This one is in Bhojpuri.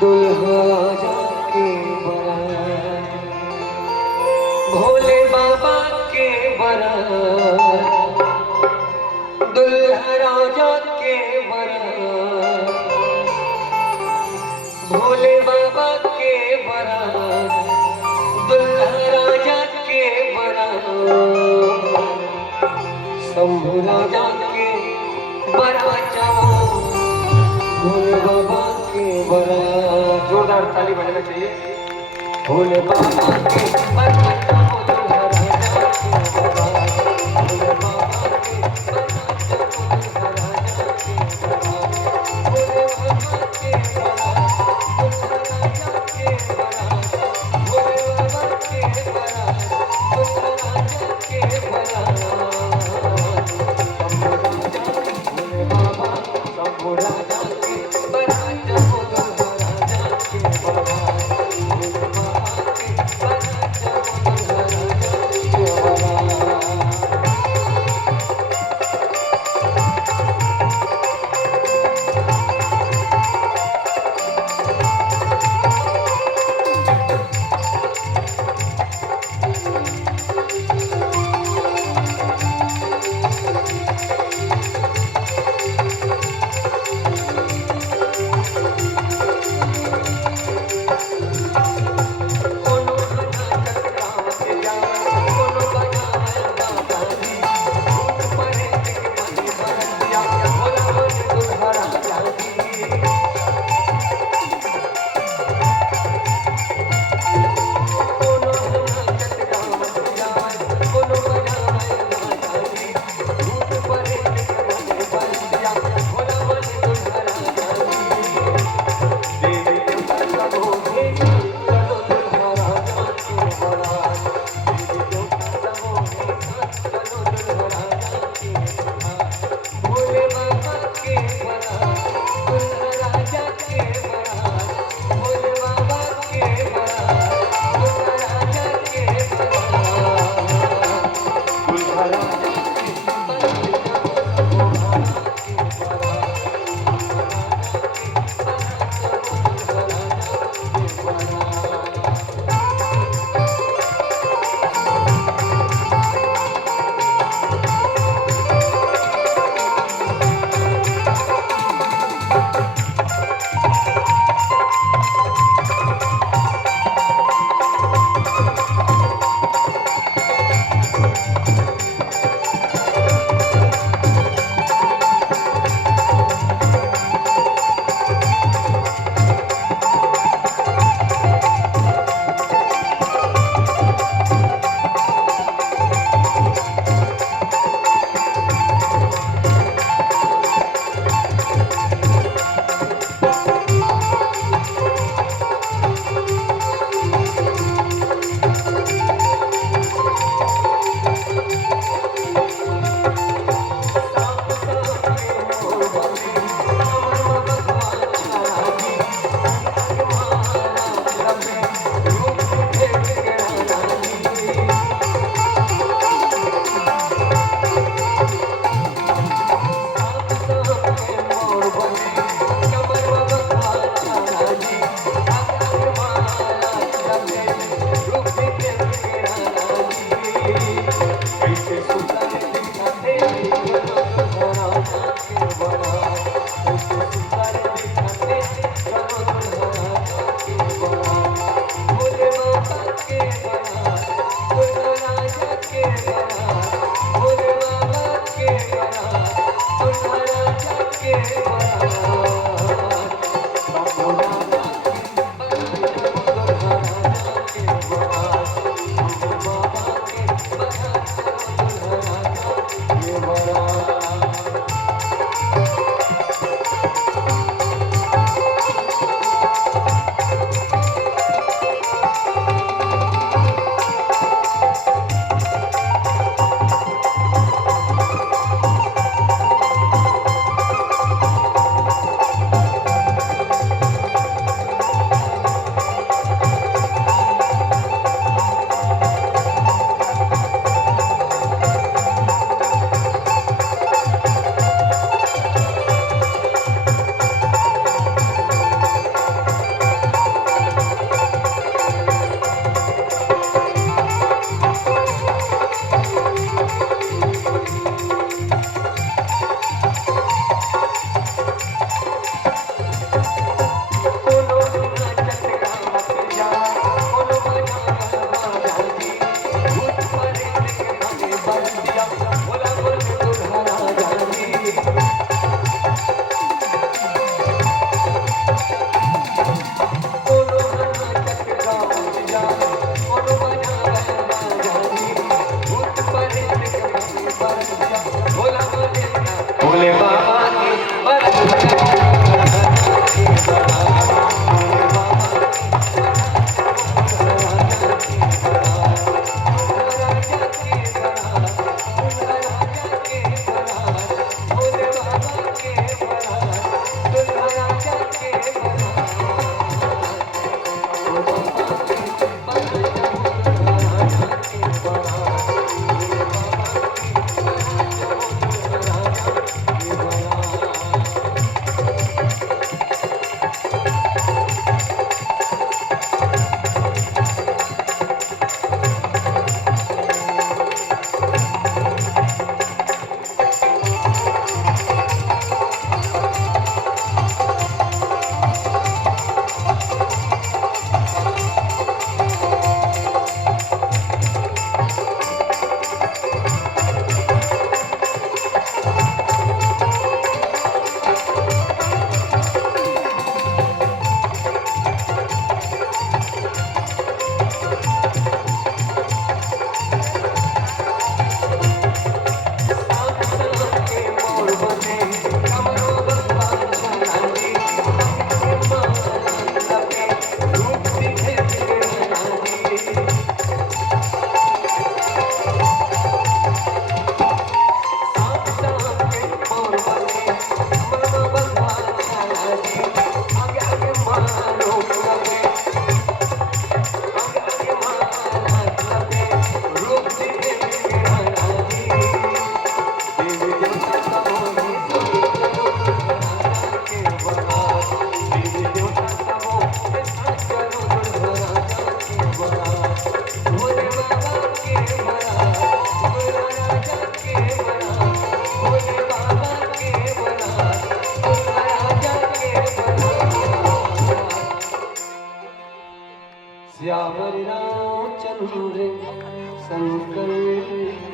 दुल्हा जाके बारात, भोले बाबा के बारात, दुल्हा राजा के बारात, भोले बाबा के बारात, दुल्हा राजा के बारात, शंभू राजा के बारात जाओ, भोले बाबा के बारात। जोरदार ताली बजाना चाहिए। भोले बाबा के बारात जाओ, दुल्हा राजा के बारात, भोले बाबा के बारात जाओ, दुल्हा राजा के बारात, भोले बाबा के बारात, दुल्हा राजा के बारात, भोले बाबा के बारात, दुल्हा राजा के बारात। भोले बाबा शंभू राजा के बारात जाओ, दुल्हा राजा के बारात, भोले बाबा के बारात जाओ, दुल्हा राजा के बारात। श्याम रामचंद्र शंकर